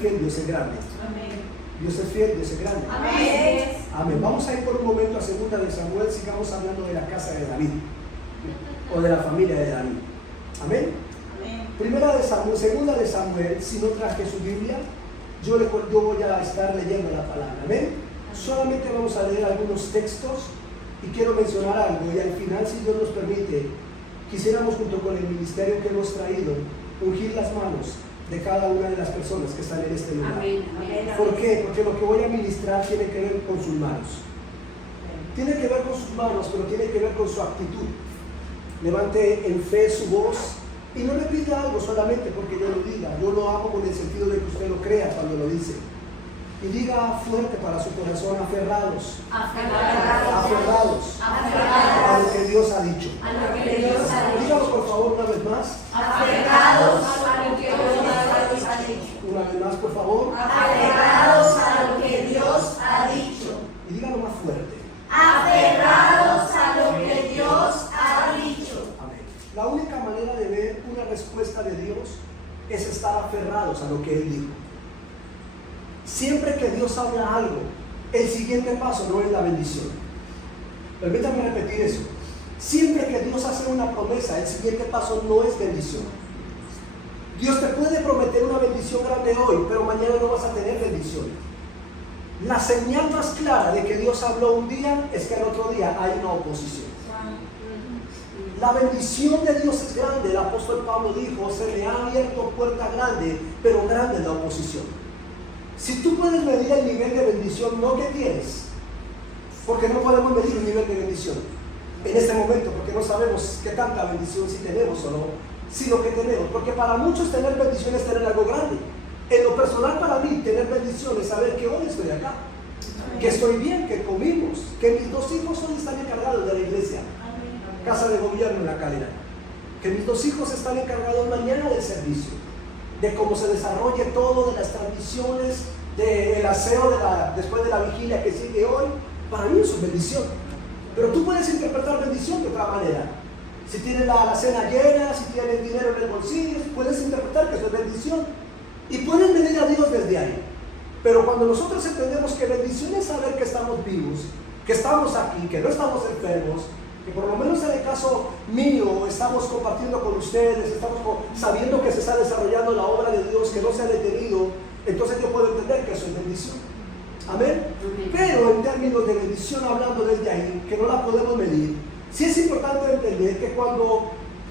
fiel, Dios es grande. Amén. Dios es fiel, Dios es grande. Amén. Amén. Vamos a ir por un momento a 2 de Samuel, sigamos hablando de la casa de David o de la familia de David. Amén. Primera de Samuel, segunda de Samuel, si no traje su Biblia, yo voy a estar leyendo la palabra. Amén. Solamente vamos a leer algunos textos y quiero mencionar algo, y al final, si Dios nos permite, quisiéramos junto con el ministerio que hemos traído, ungir las manos de cada una de las personas que están en este lugar. Amén. ¿Por qué? Porque lo que voy a ministrar tiene que ver con sus manos. Tiene que ver con sus manos, pero tiene que ver con su actitud. Levante en fe su voz y no repita algo solamente porque yo lo diga. Yo lo hago con el sentido de que usted lo crea cuando lo dice. Y diga fuerte para su corazón: aferrados. Aferrados a lo que Dios ha dicho. Dígalo por favor una vez más. Aferrados a lo que Dios ha dicho. Una vez más, por favor. Aferrados a lo que Dios ha dicho. Y dígalo más fuerte. Aferrados a lo que Dios ha dicho. Amén. La única manera de ver una respuesta de Dios es estar aferrados a lo que Él dijo. Siempre que Dios habla algo, el siguiente paso no es la bendición. Permítame repetir eso. Siempre que Dios hace una promesa, el siguiente paso no es bendición. Dios te puede prometer una bendición grande hoy, pero mañana no vas a tener bendición. La señal más clara de que Dios habló un día es que al otro día hay una oposición. La bendición de Dios es grande. El apóstol Pablo dijo: se me ha abierto puerta grande, pero grande es la oposición. Si tú puedes medir el nivel de bendición, no que tienes, porque no podemos medir el nivel de bendición en este momento, porque no sabemos qué tanta bendición si tenemos o no, sino que tenemos, porque para muchos tener bendición es tener algo grande. En lo personal, para mí, tener bendición es saber que hoy estoy acá, que estoy bien, que comimos, que mis 2 hijos hoy están encargados de la iglesia, casa de gobierno en La Calera, que mis 2 hijos están encargados mañana del servicio, de cómo se desarrolle todo, de las transmisiones, del aseo después de la vigilia que sigue hoy. Para mí eso es bendición. Pero tú puedes interpretar bendición de otra manera. Si tienes la cena llena, si tienes dinero en el bolsillo, puedes interpretar que eso es bendición. Y puedes medir a Dios desde ahí. Pero cuando nosotros entendemos que bendición es saber que estamos vivos, que estamos aquí, que no estamos enfermos, que por lo menos en el caso mío estamos compartiendo con ustedes, estamos sabiendo que se está desarrollando la obra de Dios, que no se ha detenido, entonces yo puedo entender que eso es bendición. Amén. Pero en términos de bendición, hablando desde ahí, que no la podemos medir, sí es importante entender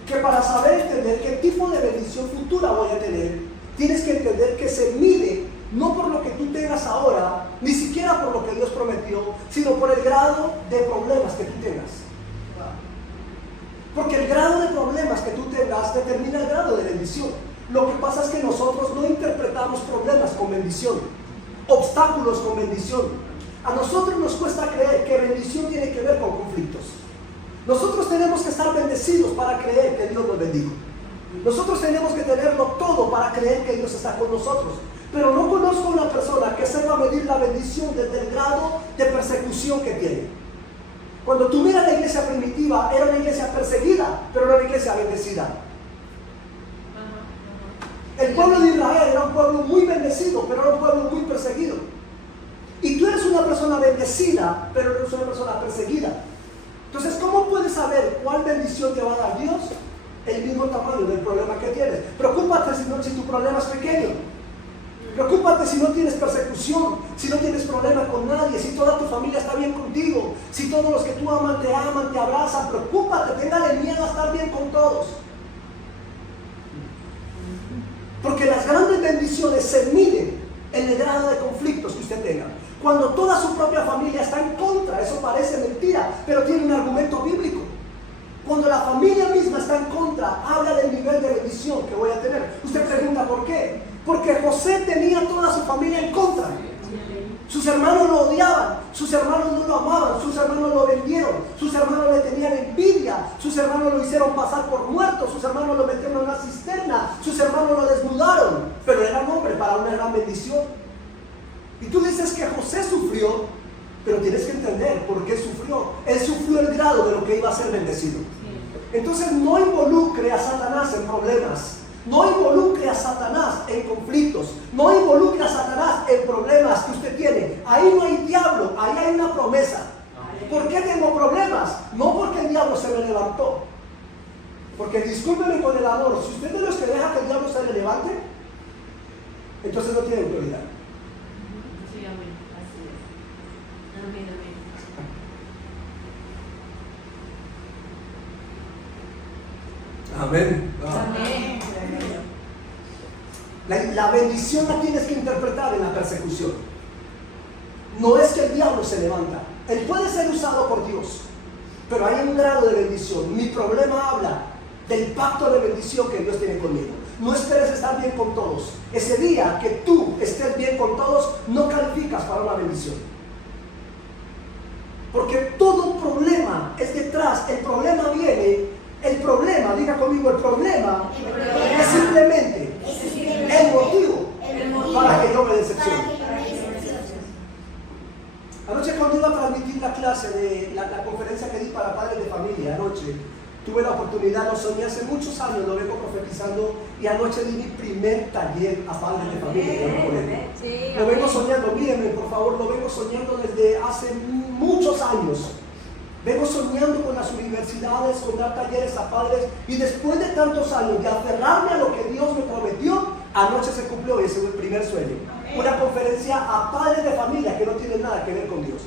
que para saber entender qué tipo de bendición futura voy a tener, tienes que entender que se mide no por lo que tú tengas ahora, ni siquiera por lo que Dios prometió, sino por el grado de problemas que tú tengas. Porque el grado de problemas que tú tengas determina el grado de bendición. Lo que pasa es que nosotros no interpretamos problemas con bendición, obstáculos con bendición. A nosotros nos cuesta creer que bendición tiene que ver con conflictos. Nosotros tenemos que estar bendecidos para creer que Dios nos bendijo. Nosotros tenemos que tenerlo todo para creer que Dios está con nosotros. Pero no conozco una persona que sepa medir la bendición desde el grado de persecución que tiene. Cuando tú miras la iglesia primitiva, era una iglesia perseguida, pero era una iglesia bendecida. El pueblo de Israel era un pueblo muy bendecido, pero era un pueblo muy perseguido. Y tú eres una persona bendecida, pero eres una persona perseguida. Entonces, ¿cómo puedes saber cuál bendición te va a dar Dios? El mismo tamaño del problema que tienes. Preocúpate si tu problema es pequeño. Preocúpate si no tienes persecución, si no tienes problema con nadie, si toda tu familia está bien contigo, si todos los que tú aman, te abrazan. Preocúpate, téngale miedo a estar bien con todos. Porque las grandes bendiciones se miden en el grado de conflictos que usted tenga. Cuando toda su propia familia está en contra, eso parece mentira, pero tiene un argumento bíblico. Cuando la familia misma está en contra, habla del nivel de bendición que voy a tener. Usted pregunta ¿por qué? Porque José tenía toda su familia en contra. Sus hermanos lo odiaban, sus hermanos no lo amaban, sus hermanos lo vendieron, sus hermanos le tenían envidia, sus hermanos lo hicieron pasar por muerto, sus hermanos lo metieron en una cisterna, sus hermanos lo desnudaron, pero era un hombre para una gran bendición. Y tú dices que José sufrió, pero tienes que entender por qué sufrió. Él sufrió el grado de lo que iba a ser bendecido. Entonces no involucre a Satanás en problemas. No involucre a Satanás en conflictos. No involucre a Satanás en problemas que usted tiene. Ahí no hay diablo, ahí hay una promesa. ¿Por qué tengo problemas? No porque el diablo se me levantó. Porque discúlpeme con el amor, si usted es de los que deja que el diablo se le levante, entonces no tiene autoridad. Sí, amén. Así es. Amén, Amén. amén. Amén. La bendición la tienes que interpretar en la persecución. No es que el diablo se levanta. Él puede ser usado por Dios, pero hay un grado de bendición. Mi problema habla del pacto de bendición que Dios tiene conmigo. No esperes estar bien con todos. Ese día que tú estés bien con todos, no calificas para una bendición. Porque todo problema es detrás. El problema viene. El problema, diga conmigo, el problema es simplemente el motivo para que yo me decepcione. Anoche cuando iba a transmitir la clase de la conferencia que di para padres de familia, anoche tuve la oportunidad, lo soñé hace muchos años, lo vengo profetizando, y anoche di mi primer taller a padres de familia. Lo vengo soñando, mírenme por favor, lo vengo soñando desde hace muchos años. Vengo soñando con las universidades, con dar talleres a padres, y después de tantos años de aferrarme a lo que Dios me prometió, anoche se cumplió ese primer sueño. Una conferencia a padres de familia que no tienen nada que ver con Dios.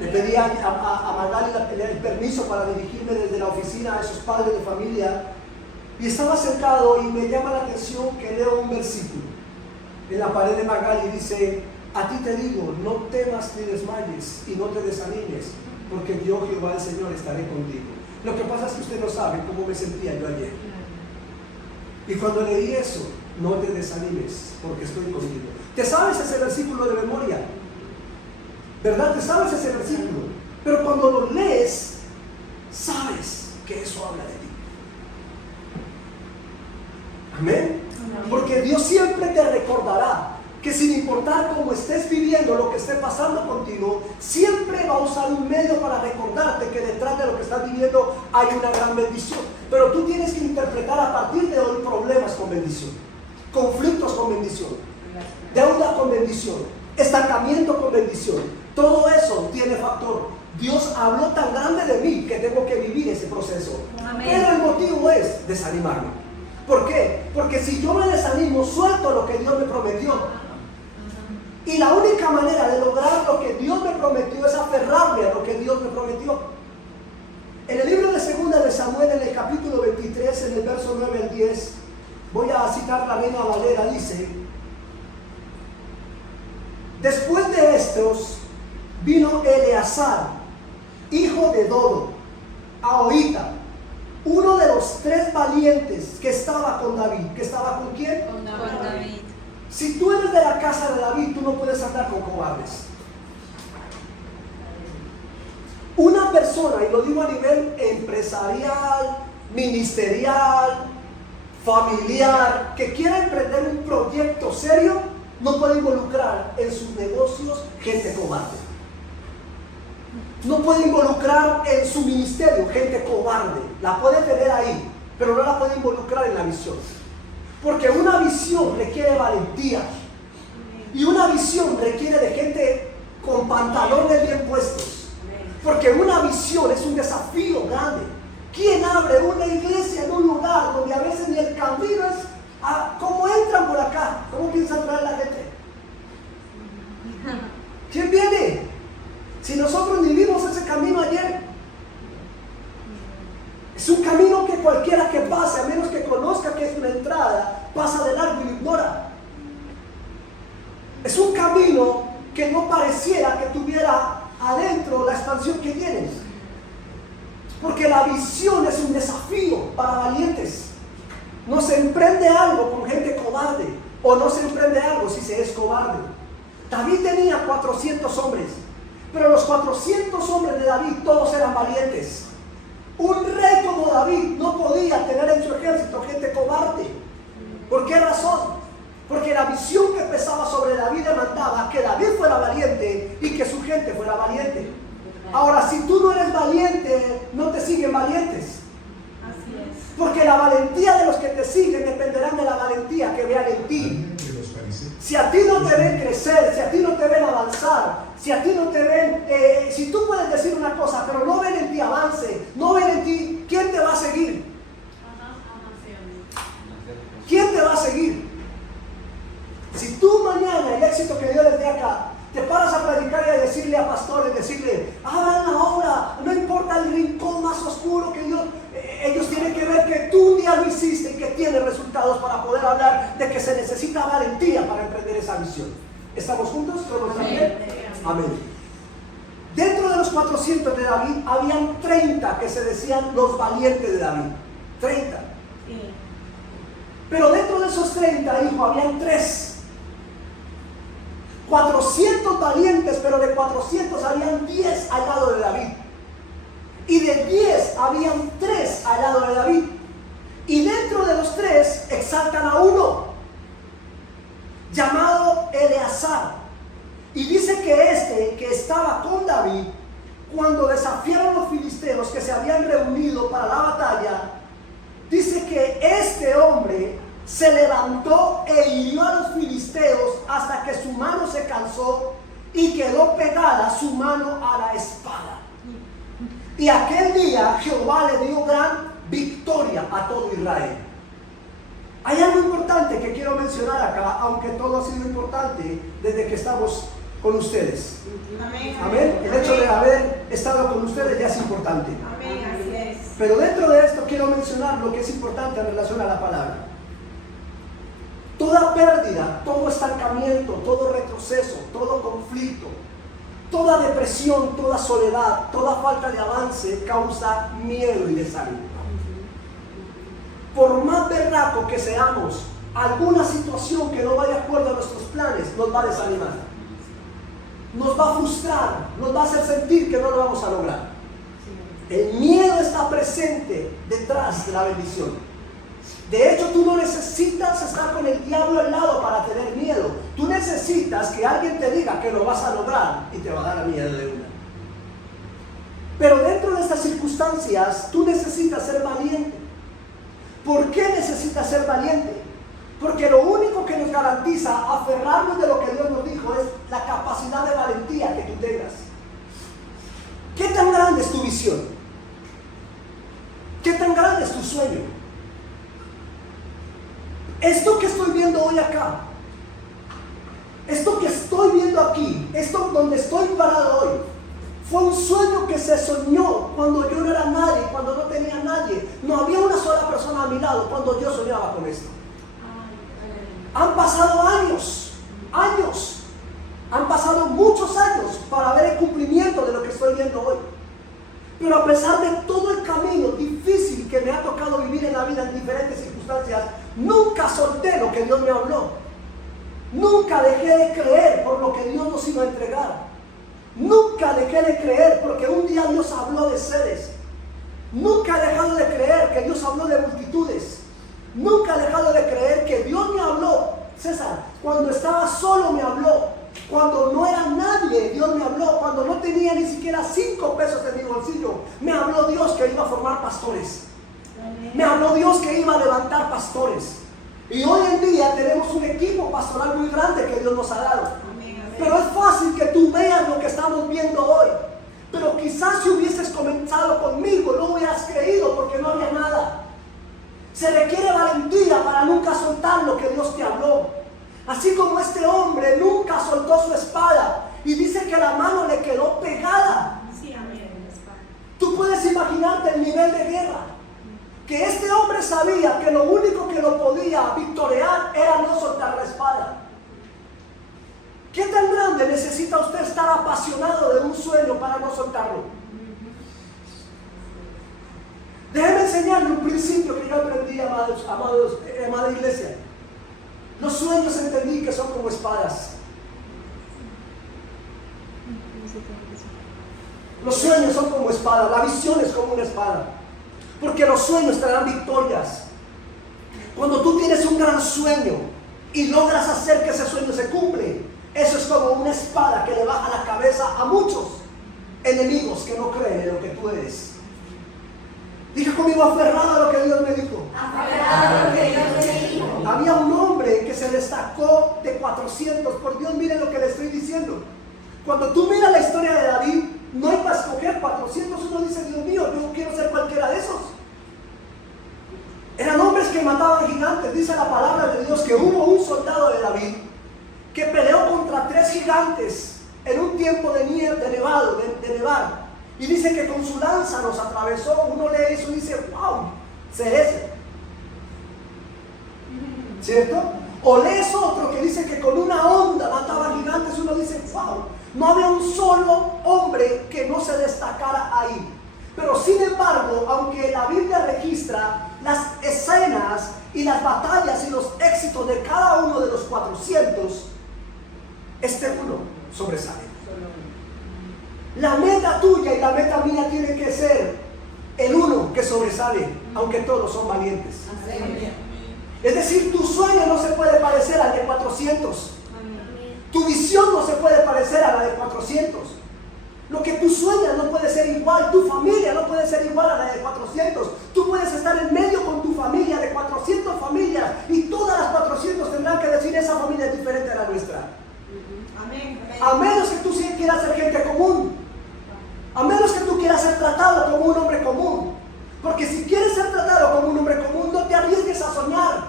Le pedí a Magali el permiso para dirigirme desde la oficina a esos padres de familia, y estaba sentado y me llama la atención que leo un versículo en la pared de Magali. Dice: a ti te digo, no temas ni desmayes y no te desanimes, porque yo, Jehová el Señor, estaré contigo. Lo que pasa es que usted no sabe cómo me sentía yo ayer. Y cuando leí eso, no te desanimes, porque estoy contigo. ¿Te sabes ese versículo de memoria? ¿Verdad? ¿Te sabes ese versículo? Pero cuando lo lees, sabes que eso habla de ti. Amén. Porque Dios siempre te recordará que sin importar cómo estés viviendo, lo que esté pasando contigo, siempre va a usar un medio para recordarte que detrás de lo que estás viviendo hay una gran bendición. Pero tú tienes que interpretar a partir de hoy problemas con bendición, conflictos con bendición, deuda con bendición, estancamiento con bendición. Todo eso tiene factor. Dios habló tan grande de mí que tengo que vivir ese proceso. Amén. Pero el motivo es desanimarme. ¿Por qué? Porque si yo me desanimo, suelto lo que Dios me prometió. Y la única manera de lograr lo que Dios me prometió es aferrarme a lo que Dios me prometió. En el libro de 2 de Samuel, en el capítulo 23, en el verso 9 al 10, voy a citar la Reina Valera, dice: después de estos vino Eleazar, hijo de Dodo, Ahohita, uno de los 3 valientes que estaba con David. ¿Que estaba con quién? Con David. Si tú eres de la casa de David, tú no puedes andar con cobardes. Una persona, y lo digo a nivel empresarial, ministerial, familiar, que quiera emprender un proyecto serio, no puede involucrar en sus negocios gente cobarde. No puede involucrar en su ministerio gente cobarde. La puede tener ahí, pero no la puede involucrar en la visión. Porque una visión requiere valentía. Y una visión requiere de gente con pantalones bien puestos. Porque una visión es un desafío grande. ¿Quién abre una iglesia en un lugar donde a veces ni el camino es cómo entran por acá? ¿Cómo piensan traer la gente? ¿Quién viene? Si nosotros ni vimos ese camino ayer. Es un camino que cualquiera que pase, a menos que conozca que es una entrada, pasa de largo y lo ignora. Es un camino que no pareciera que tuviera adentro la expansión que tienes. Porque la visión es un desafío para valientes. No se emprende algo con gente cobarde, o no se emprende algo si se es cobarde. David tenía 400 hombres, pero los 400 hombres de David todos eran valientes. Un rey como David no podía tener en su ejército gente cobarde. ¿Por qué razón? Porque la visión que pesaba sobre David demandaba que David fuera valiente y que su gente fuera valiente. Ahora, si tú no eres valiente, no te siguen valientes. Así es. Porque la valentía de los que te siguen dependerán de la valentía que vean en ti. Si a ti no te ven crecer, si a ti no te ven avanzar, si a ti no te ven, si tú puedes decir una cosa, pero no ven en ti avance, no ven en ti, ¿quién te va a seguir? ¿Quién te va a seguir? Si tú mañana, el éxito que Dios les dé acá, te paras a predicar y a decirle a pastores, decirle, abran la obra, no importa el rincón más oscuro que Dios, ellos tienen que ver que tú un día lo hiciste y que tienes resultados para poder hablar de que se necesita valentía para emprender esa visión. ¿Estamos juntos? Amén. Amén. Dentro de los 400 de David, habían 30 que se decían los valientes de David. 30. Pero dentro de esos 30, hijo, habían 3. 400 valientes, pero de 400 habían 10 al lado de David. Y de 10 habían 3 al lado de David. Y dentro de los 3 exaltan a uno, llamado Eleazar. Y dice que que estaba con David, cuando desafiaron los filisteos que se habían reunido para la batalla, dice que este hombre se levantó e hirió a los filisteos hasta que su mano se cansó y quedó pegada su mano a la espada. Y aquel día Jehová le dio gran victoria a todo Israel. Hay algo importante que quiero mencionar acá, aunque todo ha sido importante desde que estamos con ustedes. Amén. Amén. El hecho de haber estado con ustedes ya es importante. Amén, así es. Pero dentro de esto quiero mencionar lo que es importante en relación a la palabra. Toda pérdida, todo estancamiento, todo retroceso, todo conflicto, toda depresión, toda soledad, toda falta de avance causa miedo y desánimo. Por más berraco que seamos, alguna situación que no vaya de acuerdo a nuestros planes nos va a desanimar, nos va a frustrar, nos va a hacer sentir que no lo vamos a lograr. El miedo está presente detrás de la bendición. De hecho, tú no necesitas estar con el diablo al lado para tener miedo. Tú necesitas que alguien te diga que lo vas a lograr y te va a dar miedo de una. Pero dentro de estas circunstancias, tú necesitas ser valiente. ¿Por qué necesitas ser valiente? Porque lo único que nos garantiza aferrarnos de lo que Dios nos dijo es la capacidad de valentía que tú tengas. ¿Qué tan grande es tu visión? ¿Qué tan grande es tu sueño? Esto que estoy viendo hoy acá, esto que estoy viendo aquí, esto donde estoy parado hoy, fue un sueño que se soñó cuando yo no era nadie, cuando no tenía nadie. No había una sola persona a mi lado cuando yo soñaba con esto. Han pasado años, han pasado muchos años para ver el cumplimiento de lo que estoy viendo hoy. Pero a pesar de todo el camino difícil que me ha tocado vivir en la vida en diferentes circunstancias, nunca solté lo que Dios me habló. Nunca dejé de creer por lo que Dios nos iba a entregar. Nunca dejé de creer porque un día Dios habló de seres. Nunca he dejado de creer que Dios habló de multitudes. Nunca he dejado de creer que Dios me habló. César, cuando estaba solo me habló. Cuando no era nadie, Dios me habló. Cuando no tenía ni siquiera 5 pesos en mi bolsillo, me habló Dios que iba a formar pastores. Me habló Dios que iba a levantar pastores. Y hoy en día tenemos un equipo pastoral muy grande que Dios nos ha dado. Pero es fácil que tú veas lo que estamos viendo hoy. Pero quizás si hubieses comenzado conmigo, no hubieras creído porque no había nada. Se requiere valentía para nunca soltar lo que Dios te habló. Así como este hombre nunca soltó su espada y dice que la mano le quedó pegada. Sí, amén. Tú puedes imaginarte el nivel de guerra. Que este hombre sabía que lo único que lo podía victoriar era no soltar la espada. ¿Qué tan grande necesita usted estar apasionado de un sueño para no soltarlo? Déjeme enseñarle un principio que yo aprendí, amada iglesia. Los sueños entendí que son como espadas. Los sueños son como espadas, la visión es como una espada. Porque los sueños te dan victorias. Cuando tú tienes un gran sueño y logras hacer que ese sueño se cumple, eso es como una espada que le baja la cabeza a muchos enemigos que no creen en lo que tú eres. Dije conmigo, aferrado a lo que Dios me dijo. Aferrado a lo que Dios me dijo. Había un hombre que se destacó de 400. Por Dios, miren lo que le estoy diciendo. Cuando tú miras la historia de David, no hay para escoger 400. Uno dice, Dios mío, yo quiero ser cualquiera de esos. Eran hombres que mataban gigantes. Dice la palabra de Dios que hubo un soldado de David que peleó contra 3 gigantes en un tiempo de nevar. Y dice que con su lanza los atravesó. Uno lee eso y dice, wow, cereza. ¿Cierto? O lees otro que dice que con una onda mataba gigantes. Uno dice, wow, no había un solo hombre que no se destacara ahí. Pero sin embargo, aunque la Biblia registra las escenas y las batallas y los éxitos de cada uno de los 400, este uno sobresale. La meta tuya y la meta mía tiene que ser el uno que sobresale, aunque todos son valientes. Es decir, tu sueño no se puede parecer al de 400. Tu visión no se puede parecer a la de 400. Lo que tú sueñas no puede ser igual. Tu familia no puede ser igual a la de 400. Tú puedes estar en medio con tu familia de 400 familias y todas las 400 tendrán que decir, esa familia es diferente a la nuestra. A menos que tú quieras ser gente común. A menos que tú quieras ser tratado como un hombre común. Porque si quieres ser tratado como un hombre común, no te arriesgues a soñar.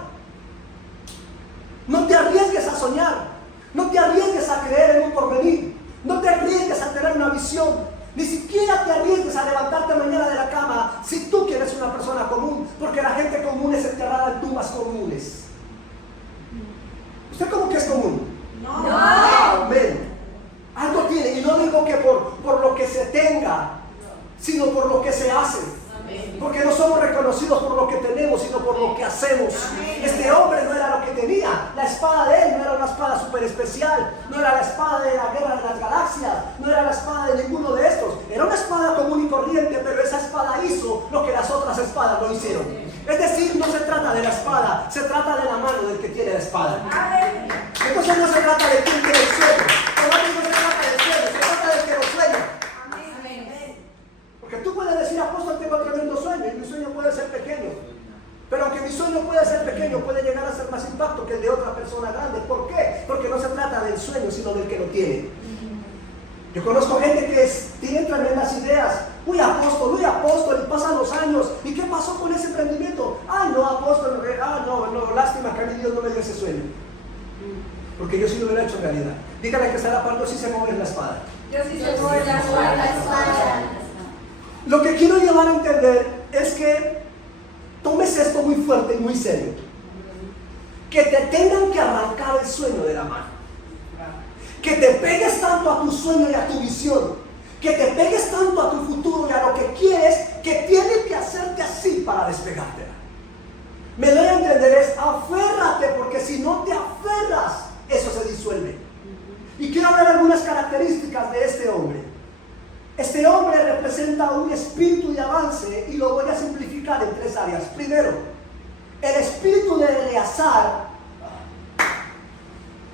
No te arriesgues a soñar. No te arriesgues a creer en un porvenir. No te arriesgues a tener una visión. Ni siquiera te arriesgues a levantarte mañana de la cama si tú quieres una persona común. Porque la gente común es enterrada en tumbas comunes. ¿Usted cómo que es común? No. Amén. Algo tiene, y no digo que por lo que se tenga, sino por lo que se hace. Porque no somos reconocidos por lo que tenemos, sino por lo que hacemos. Este hombre no era lo que tenía. La espada de él no era una espada súper especial. No era la espada de la guerra de las galaxias. No era la espada de ninguno de estos. Era una espada común y corriente, pero esa espada hizo lo que las otras espadas no hicieron. Es decir, no se trata de la espada, se trata de la mano del que tiene la espada. Entonces no se trata de quién tiene el sueño. No se trata del sueño, se trata del que lo sueña. Porque tú puedes decir, apóstol, tengo tremendo sueño, y mi sueño puede ser pequeño. Pero aunque mi sueño puede ser pequeño, puede llegar a ser más impacto que el de otra persona grande. ¿Por qué? Porque no se trata del sueño, sino del que lo tiene. Yo conozco gente que tiene tremendas ideas. Uy, apóstol, y pasan los años. ¿Y qué pasó con ese emprendimiento? Ay, no, apóstol, no, lástima que a mí Dios no me dio ese sueño. Porque yo sí lo hubiera hecho en realidad. Dígale que está a la par, yo sí sé mover la espada. Yo sí sé mover la espada. Lo que quiero llevar a entender es que tomes esto muy fuerte y muy serio. Que te tengan que arrancar el sueño de la mano. Que te pegues tanto a tu sueño y a tu visión. Que te pegues tanto a tu futuro y a lo que quieres, que tienes que hacerte así para despegarte. Me doy a entender es, aférrate, porque si no te aferras, eso se disuelve. Y quiero hablar algunas características de este hombre. Este hombre representa un espíritu de avance y lo voy a simplificar en 3 áreas. Primero, el espíritu de Eleazar.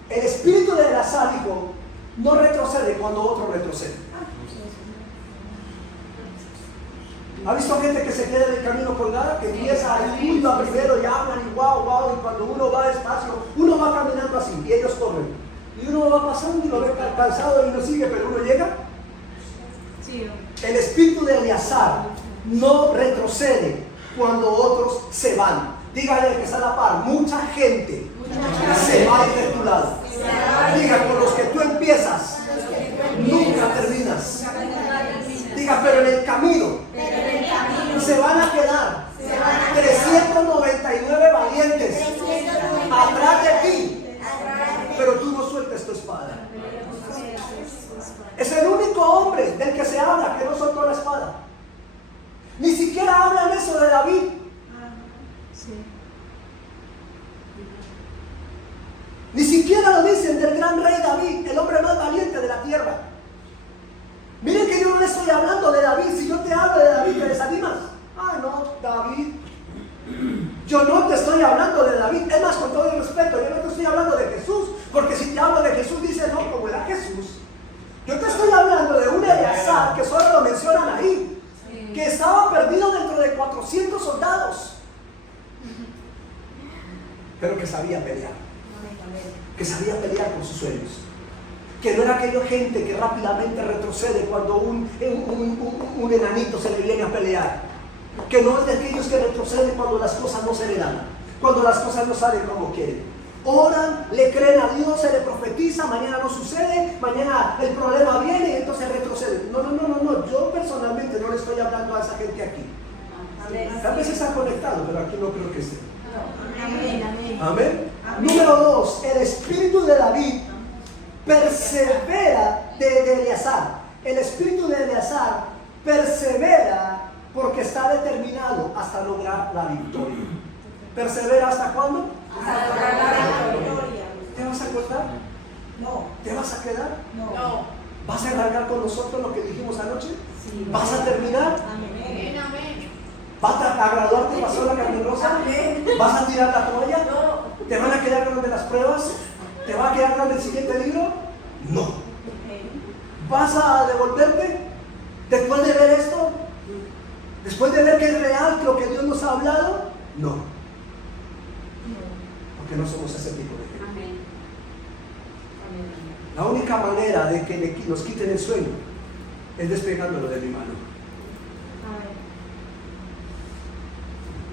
El espíritu de Eleazar dijo, no retrocede cuando otro retrocede. ¿Ha visto gente que se queda en el camino colgada? Que empieza ahí, va primero y hablan y wow, y cuando uno va despacio, uno va caminando así y ellos corren. Y uno va pasando y lo ve cansado y lo sigue, pero uno llega. El espíritu de Eleazar no retrocede cuando otros se van. Dígale que está a la par, mucha gente se va a ir de tu lado. Diga, con los que tú empiezas, nunca terminas. Diga, pero en el camino se van a quedar 399 valientes atrás de ti, pero tú no sueltes tu espada. Es el único hombre del que se habla que no soltó la espada. Ni siquiera hablan eso de David. Ni siquiera lo dicen del gran rey David, el hombre más valiente de la tierra. Miren que yo no le estoy hablando de David. Si yo te hablo de David, ¿te desanimas? Ah, no, David. Yo no te estoy hablando de David. Es más, con todo el respeto, yo no te estoy hablando de Jesús. Porque si te hablo de Jesús, dices, no, como era Jesús. Yo te estoy hablando de un Eleazar que solo lo mencionan ahí. Que estaba perdido dentro de 400 pero que sabía pelear. Que sabía pelear por sus sueños. Que no era aquella gente que rápidamente retrocede cuando un enanito se le viene a pelear. Que no es de aquellos que retroceden cuando las cosas no se le dan, cuando las cosas no salen como quieren. Oran, le creen a Dios, se le profetiza, mañana no sucede, mañana el problema viene y entonces retroceden. No, yo personalmente no le estoy hablando a esa gente aquí. Tal vez está conectado, pero aquí no creo que esté. Amén. Número 2, el espíritu de David persevera de Eleazar. El espíritu de Eleazar persevera porque está determinado hasta lograr la victoria. ¿Persevera hasta cuándo? Hasta lograr la victoria. ¿Te vas a acordar? No. ¿Te vas a quedar? No. ¿Vas a arrancar con nosotros lo que dijimos anoche? Sí. ¿Vas a terminar? Amén. ¿Vas a graduarte? ¿Pasó la carne rosa? Amén. ¿Vas a tirar la toalla? No. ¿Te van a quedar grandes las pruebas? ¿Te va a quedar grande el siguiente libro? No. ¿Vas a devolverte? ¿Después de ver esto? ¿Después de ver que es real lo que Dios nos ha hablado? No. Porque no somos ese tipo de gente. Amén. La única manera de que nos quiten el sueño es despegándolo de mi mano.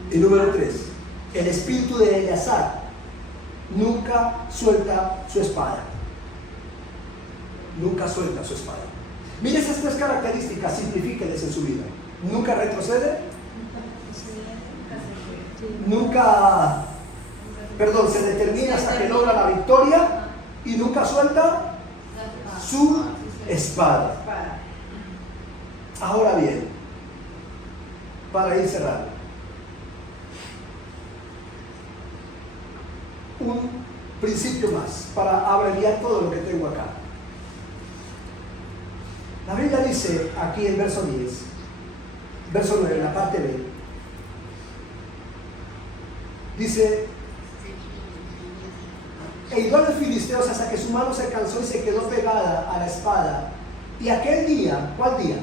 Y número 3, el espíritu de Eleazar nunca suelta su espada. Nunca suelta su espada. Mire esas 3 características, simplifíqueles en su vida. Nunca retrocede. Se determina hasta que logra la victoria y nunca suelta su espada. Ahora bien, para ir cerrando, un principio más para abreviar todo lo que tengo acá. La Biblia dice aquí en verso 10, verso 9, en la parte B, dice: e hirió a los filisteos hasta que su mano se cansó y se quedó pegada a la espada. Y aquel día, ¿cuál día?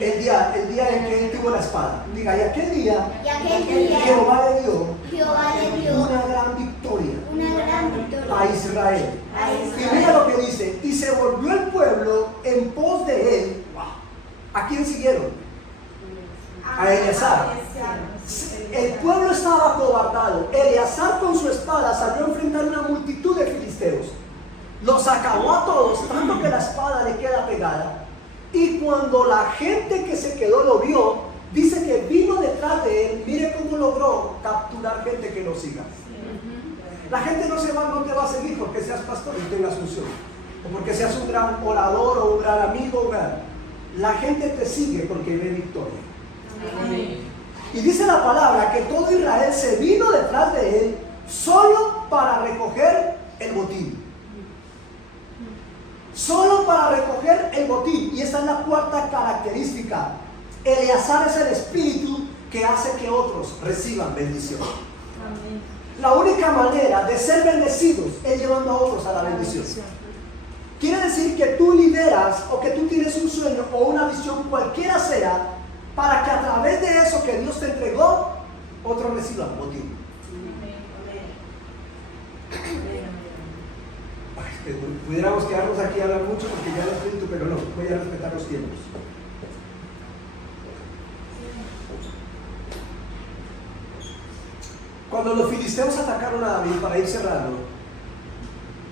El día en que él tuvo la espada. Diga, y aquel día Jehová le dio una gran victoria a Israel. Y mira lo que dice: y se volvió el pueblo en pos de él. ¿A quién siguieron? A Eleazar. El pueblo estaba acobardado. Eleazar con su espada salió a enfrentar una multitud de filisteos. Los acabó a todos, tanto que la espada le queda pegada. Y cuando la gente que se quedó lo vio, dice que vino detrás de él. Mire cómo logró capturar gente que lo siga. La gente no te va a seguir porque seas pastor y tengas unción, o porque seas un gran orador o un gran amigo. La gente te sigue porque ve victoria. Amén. Y dice la palabra que todo Israel se vino detrás de él solo para recoger el botín. Solo para recoger el botín. Y esta es la 4ª característica. Eleazar es el espíritu que hace que otros reciban bendición. Amén. La única manera de ser bendecidos es llevando a otros a la bendición. Quiere decir que tú lideras o que tú tienes un sueño o una visión, cualquiera sea, para que a través de eso que Dios te entregó, otros reciban botín. Pudiéramos quedarnos aquí a hablar mucho porque ya lo espíritu, pero no, voy a respetar los tiempos. Cuando los filisteos atacaron a David, para ir cerrando,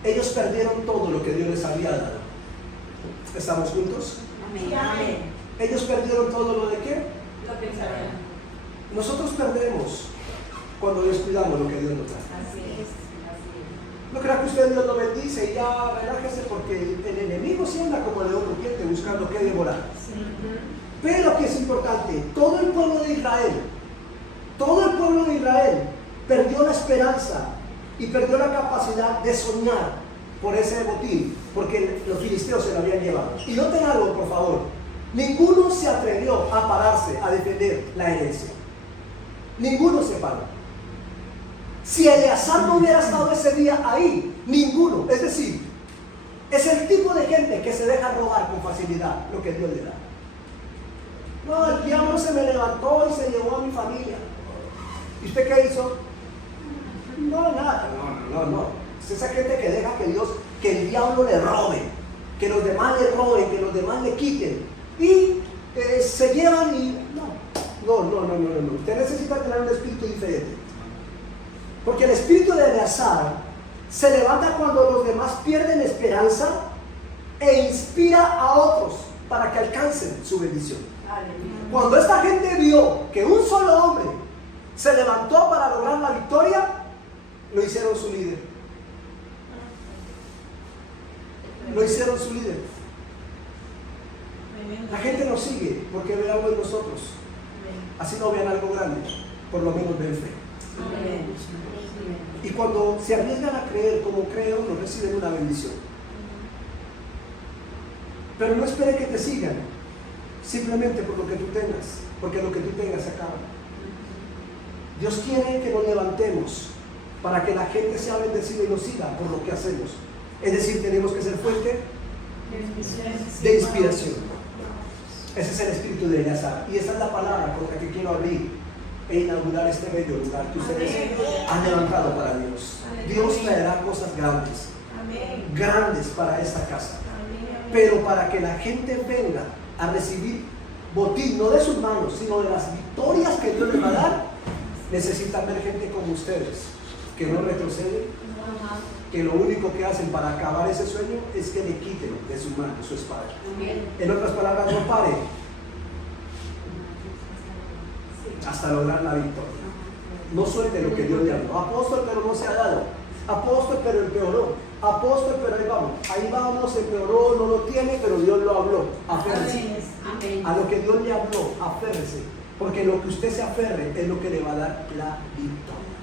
ellos perdieron todo lo que Dios les había dado. ¿Estamos juntos? Amén. Ellos perdieron todo lo de qué? Lo que sabían. Nosotros perdemos cuando descuidamos lo que Dios nos da. Así es. No crea que usted Dios lo bendice y ya relájese, porque el enemigo sí anda como león rugiente buscando qué devorar. Sí. Pero que es importante, todo el pueblo de Israel perdió la esperanza y perdió la capacidad de soñar por ese botín, porque los filisteos se lo habían llevado. Y noten algo, por favor: ninguno se atrevió a pararse a defender la herencia. Ninguno se paró. Si Eleazar no hubiera estado ese día ahí, ninguno. Es decir, es el tipo de gente que se deja robar con facilidad lo que Dios le da. No, el diablo se me levantó y se llevó a mi familia. ¿Y usted qué hizo? No. Es esa gente que deja que el diablo le robe, que los demás le roben, que los demás le quiten. Y se llevan y no. Usted necesita tener un espíritu diferente. Porque el espíritu de Eleazar se levanta cuando los demás pierden esperanza e inspira a otros para que alcancen su bendición. Cuando esta gente vio que un solo hombre se levantó para lograr la victoria, lo hicieron su líder. Lo hicieron su líder. La gente nos sigue porque ve algo en nosotros. Así no vean algo grande, por lo menos ven fe. Y cuando se arriesgan a creer como cree uno, reciben una bendición. Pero no espere que te sigan simplemente por lo que tú tengas, porque lo que tú tengas se acaba. Dios quiere que nos levantemos para que la gente sea bendecida y nos siga por lo que hacemos. Es decir, tenemos que ser fuente de inspiración. Ese es el espíritu de Eleazar. Y esa es la palabra con la que quiero abrir e inaugurar este bello lugar que ustedes han levantado para Dios. Dios traerá cosas grandes, grandes para esta casa. Pero para que la gente venga a recibir botín, no de sus manos, sino de las victorias que Dios les va a dar, necesitan ver gente como ustedes, que no retroceden, que lo único que hacen para acabar ese sueño es que le quiten de su mano su espada. En otras palabras, no pare hasta lograr la victoria. No suelte lo que Dios le habló. Apóstol, pero no se ha dado. Apóstol, pero empeoró. Apóstol, pero ahí vamos, empeoró, no lo tiene, pero Dios lo habló. Aférrese. A lo que Dios le habló, aférrese. Porque lo que usted se aferre es lo que le va a dar la victoria.